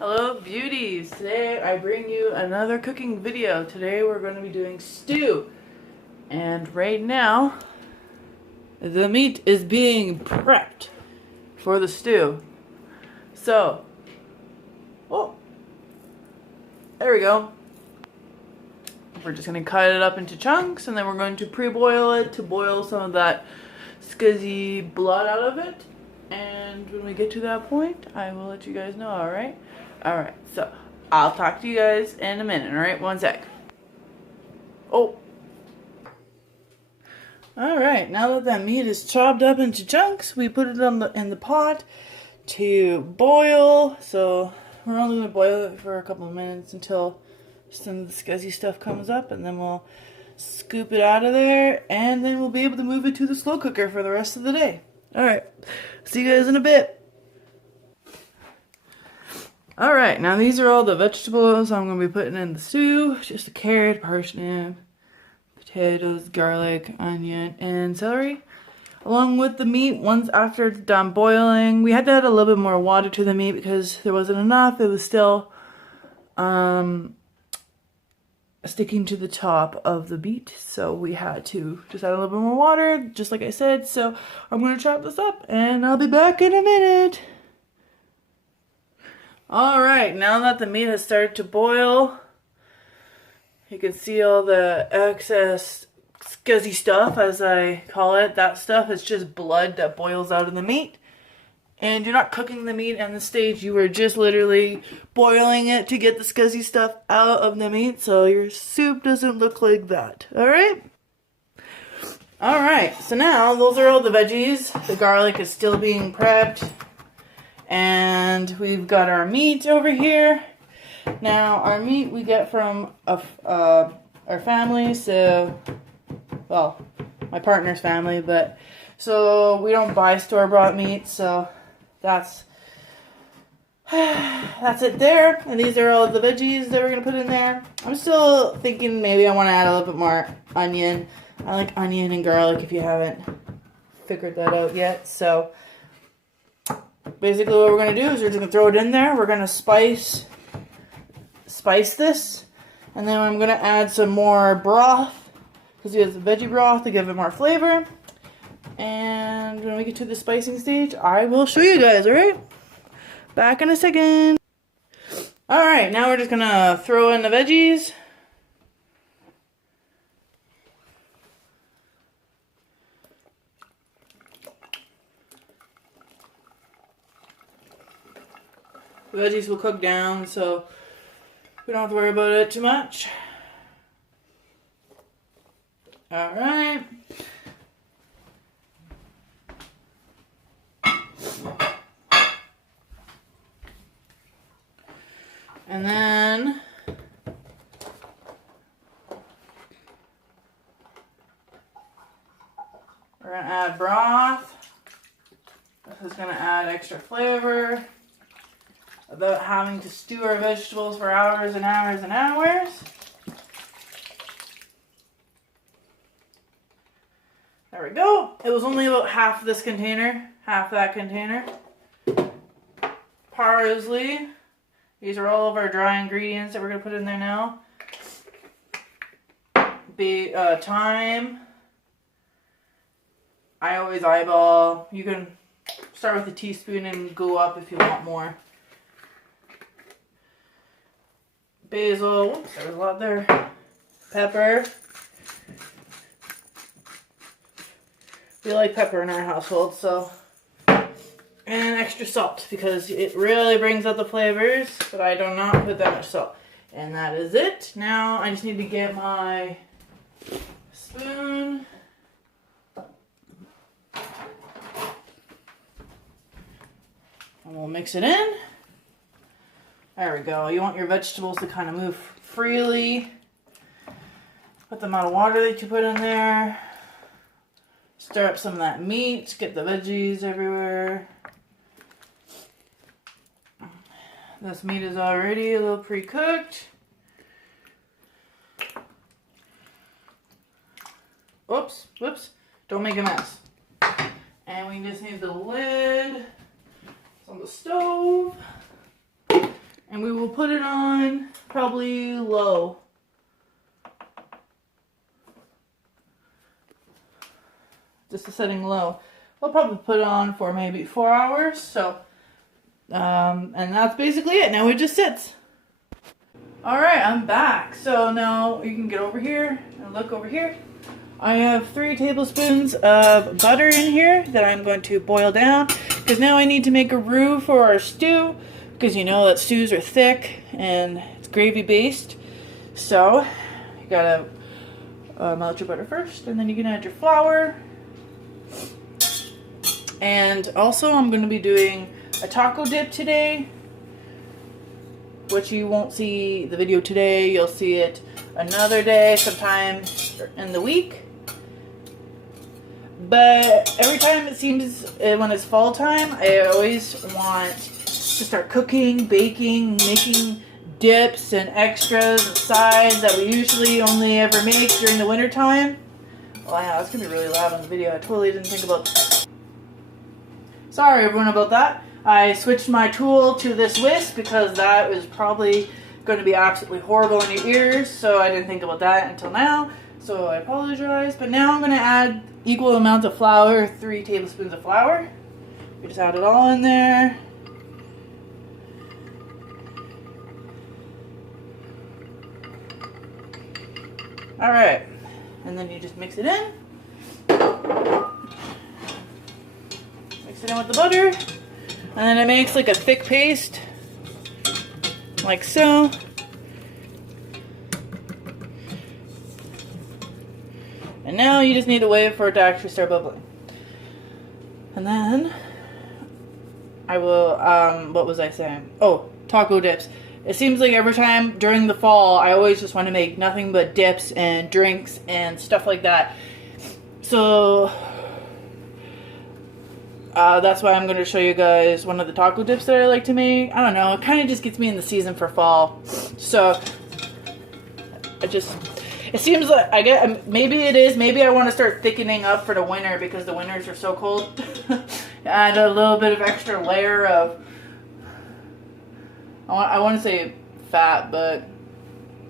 Hello beauties! Today I bring you another cooking video. Today we're going to be doing stew. And right now the meat is being prepped for the stew. So, there we go. We're just going to cut it up into chunks and then we're going to pre-boil it to boil some of that scuzzy blood out of it. And when we get to that point, I will let you guys know, alright? Alright, so I'll talk to you guys in a minute, alright? One sec. Alright, now that meat is chopped up into chunks, we put it in the pot to boil. So we're only going to boil it for a couple of minutes until some of the scuzzy stuff comes up, and then we'll scoop it out of there, and then we'll be able to move it to the slow cooker for the rest of the day. Alright, see you guys in a bit. Alright, now these are all the vegetables I'm going to be putting in the stew. Just a carrot, parsnip, potatoes, garlic, onion, and celery. Along with the meat, once after it's done boiling, we had to add a little bit more water to the meat because there wasn't enough. It was still sticking to the top of the meat, so we had to just add a little bit more water, just like I said. So I'm going to chop this up, and I'll be back in a minute. Alright, now that the meat has started to boil, you can see all the excess scuzzy stuff, as I call it. That stuff is just blood that boils out of the meat. And you're not cooking the meat on the stage, you are just literally boiling it to get the scuzzy stuff out of the meat, so your soup doesn't look like that. Alright? Alright, so now those are all the veggies. The garlic is still being prepped. And we've got our meat over here. Now, our meat we get from our family, so, well, my partner's family, but, so we don't buy store-bought meat, so that's it there. And these are all the veggies that we're going to put in there. I'm still thinking maybe I want to add a little bit more onion. I like onion and garlic if you haven't figured that out yet, so basically what we're going to do is we're just going to throw it in there. We're going to spice this. And then I'm going to add some more broth, because we have the veggie broth to give it more flavor. And when we get to the spicing stage, I will show you guys, alright? Back in a second. Alright, now we're just going to throw in the veggies. The veggies will cook down, so we don't have to worry about it too much. Alright. And then we're going to add broth. This is going to add extra flavor without having to stew our vegetables for hours and hours and hours. There we go. It was only about half this container, half that container. Parsley. These are all of our dry ingredients that we're going to put in there now. Thyme. I always eyeball. You can start with a teaspoon and go up if you want more. Basil. Whoops, there was a lot there. Pepper. We like pepper in our household, so. And extra salt, because it really brings out the flavors, but I do not put that much salt. And that is it. Now I just need to get my spoon. And we'll mix it in. There we go. You want your vegetables to kind of move freely. Put the amount of water that you put in there. Stir up some of that meat. Get the veggies everywhere. This meat is already a little pre-cooked. Whoops. Don't make a mess. And we just need the lid. It's on the stove. And we will put it on probably low. Just a setting low. We'll probably put it on for maybe 4 hours. So, and that's basically it. Now it just sits. Alright, I'm back. So now you can get over here and look over here. I have 3 tablespoons of butter in here that I'm going to boil down. Because now I need to make a roux for our stew. Because you know that stews are thick and it's gravy based. So, you gotta melt your butter first. And then you can add your flour. And also I'm going to be doing a taco dip today, which you won't see the video today. You'll see it another day, sometime in the week. But every time it seems when it's fall time, I always want to start cooking, baking, making dips and extras and sides that we usually only ever make during the winter time. Oh yeah, that's going to be really loud on the video. I totally didn't think about that. Sorry everyone about that. I switched my tool to this whisk because that was probably going to be absolutely horrible in your ears, so I didn't think about that until now, so I apologize. But now I'm going to add equal amounts of flour, 3 tablespoons of flour. We just add it all in there. Alright, and then you just mix it in. Mix it in with the butter, and then it makes like a thick paste, like so. And now you just need to wait for it to actually start bubbling. And then I will, what was I saying? Oh, taco dips. It seems like every time during the fall, I always just want to make nothing but dips and drinks and stuff like that. So that's why I'm going to show you guys one of the taco dips that I like to make. I don't know, it kind of just gets me in the season for fall. So it seems like maybe it is. Maybe I want to start thickening up for the winter because the winters are so cold. Add a little bit of extra layer of, I want to say fat, but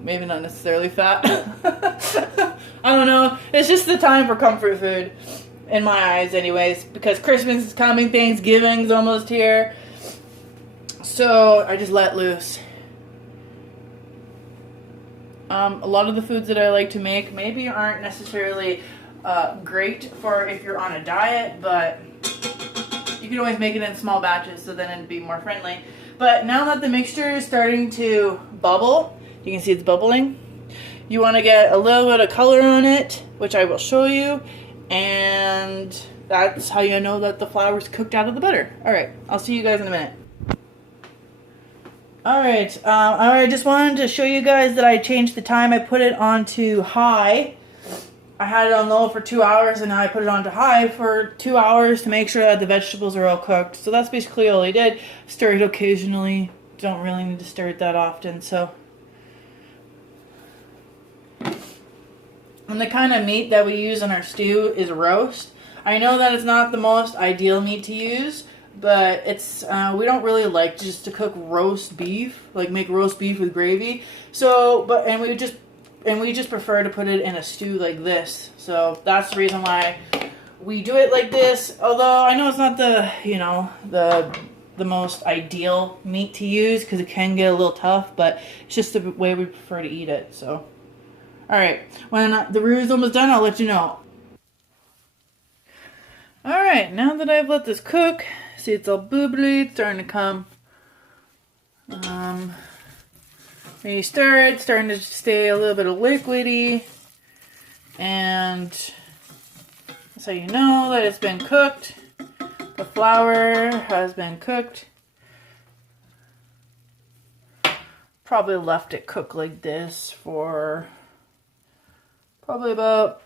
maybe not necessarily fat. I don't know. It's just the time for comfort food. In my eyes anyways, because Christmas is coming, Thanksgiving's almost here, so I just let loose. A lot of the foods that I like to make maybe aren't necessarily great for if you're on a diet, but you can always make it in small batches, so then it'd be more friendly. But now that the mixture is starting to bubble, you can see it's bubbling, you want to get a little bit of color on it, which I will show you. And that's how you know that the flour's cooked out of the butter. Alright, I'll see you guys in a minute. Alright, I just wanted to show you guys that I changed the time. I put it on to high. I had it on low for 2 hours, and now I put it on to high for 2 hours to make sure that the vegetables are all cooked. So that's basically all I did. Stir it occasionally. Don't really need to stir it that often, so. And the kind of meat that we use in our stew is roast. I know that it's not the most ideal meat to use, but it's we don't really like just to cook roast beef, like make roast beef with gravy. So, we just prefer to put it in a stew like this. So that's the reason why we do it like this. Although I know it's not the, the most ideal meat to use because it can get a little tough, but it's just the way we prefer to eat it. So. Alright, when the roux is almost done, I'll let you know. Alright, now that I've let this cook, see it's all bubbly, it's starting to come. When you stir it, it's starting to stay a little bit of liquidy. And that's how you know that it's been cooked. The flour has been cooked. Probably left it cook like this for probably about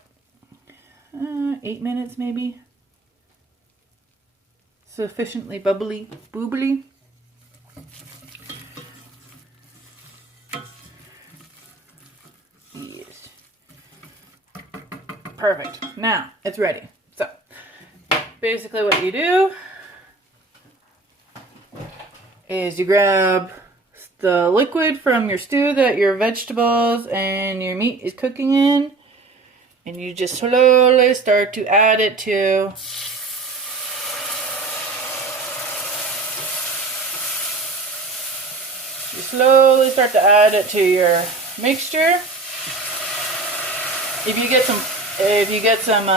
8 minutes maybe. Sufficiently boobly. Yes. Perfect. Now, it's ready. So, basically what you do is you grab the liquid from your stew that your vegetables and your meat is cooking in. And you just slowly start to add it to your mixture. If you get some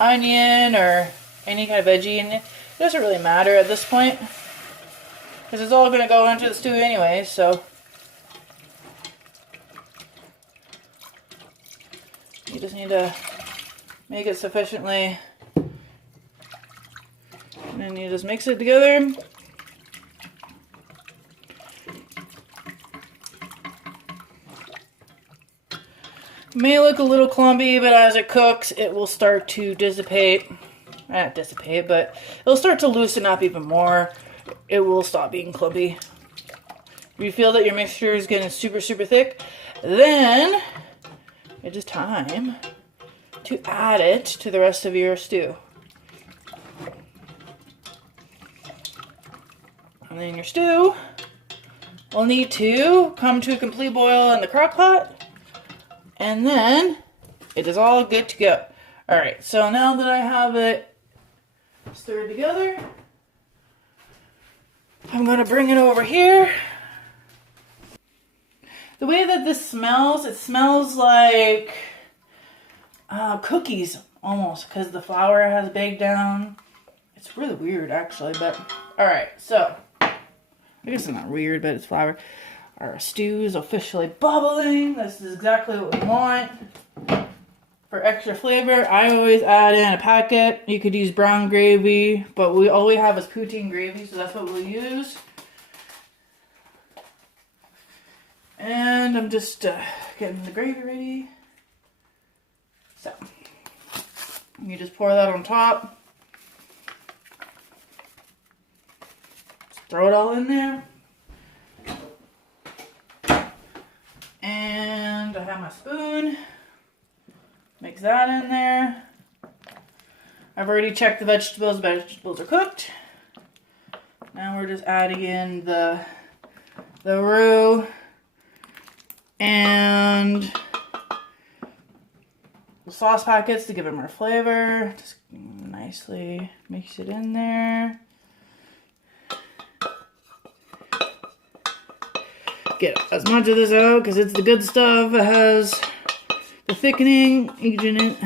onion or any kind of veggie in it, it doesn't really matter at this point, because it's all going to go into the stew anyway, so you just need to make it sufficiently, and then you just mix it together. It may look a little clumpy, but as it cooks, it will start to dissipate. Not dissipate, but it'll start to loosen up even more. It will stop being clumpy. If you feel that your mixture is getting super, super thick, then it is time to add it to the rest of your stew. And then your stew will need to come to a complete boil in the crock pot. And then it is all good to go. Alright, so now that I have it stirred together, I'm going to bring it over here. The way that this smells, it smells like cookies almost, because the flour has baked down. It's really weird actually, but alright, so I guess it's not weird, but it's flour. Our stew is officially bubbling. This is exactly what we want. For extra flavor, I always add in a packet. You could use brown gravy, but all we have is poutine gravy, so that's what we'll use. And I'm just getting the gravy ready. So, you just pour that on top. Just throw it all in there. And I have my spoon. Mix that in there. I've already checked the vegetables. Vegetables are cooked. Now we're just adding in the roux and the sauce packets to give it more flavor. Just nicely mix it in there. Get as much of this out because it's the good stuff. It has the thickening agent.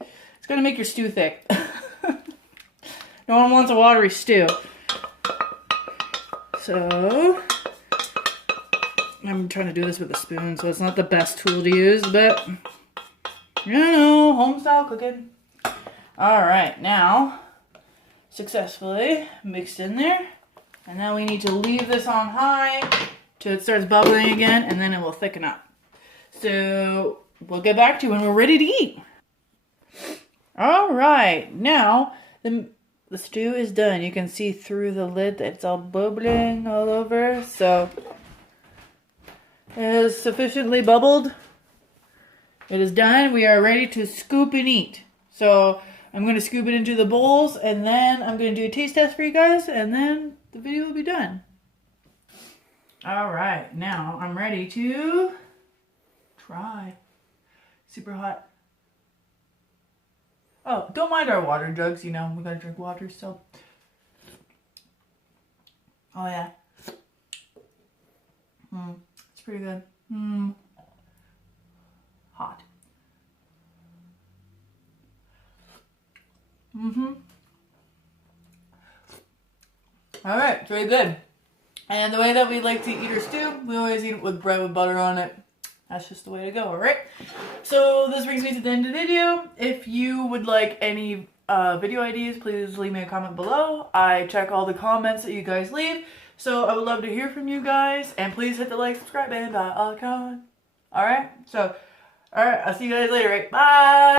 It's gonna make your stew thick. No one wants a watery stew. So I'm trying to do this with a spoon, so it's not the best tool to use, but you know, home style cooking. All right, now successfully mixed in there. And now we need to leave this on high till it starts bubbling again, and then it will thicken up. So we'll get back to you when we're ready to eat. All right, now the stew is done. You can see through the lid that it's all bubbling all over. So it is sufficiently bubbled. It is done. We are ready to scoop and eat. So I'm going to scoop it into the bowls, and then I'm going to do a taste test for you guys, and then the video will be done. All right, now I'm ready to try. Super hot. Oh, don't mind our water jugs, you know, we gotta drink water, so. Oh yeah. It's pretty good. Hot. All right, it's very good. And the way that we like to eat our stew, we always eat it with bread with butter on it. That's just the way to go, all right? So this brings me to the end of the video. If you would like any video ideas, please leave me a comment below. I check all the comments that you guys leave, so I would love to hear from you guys. And please hit the like, subscribe, and bell icon. All right? So, all right, I'll see you guys later, right? Bye!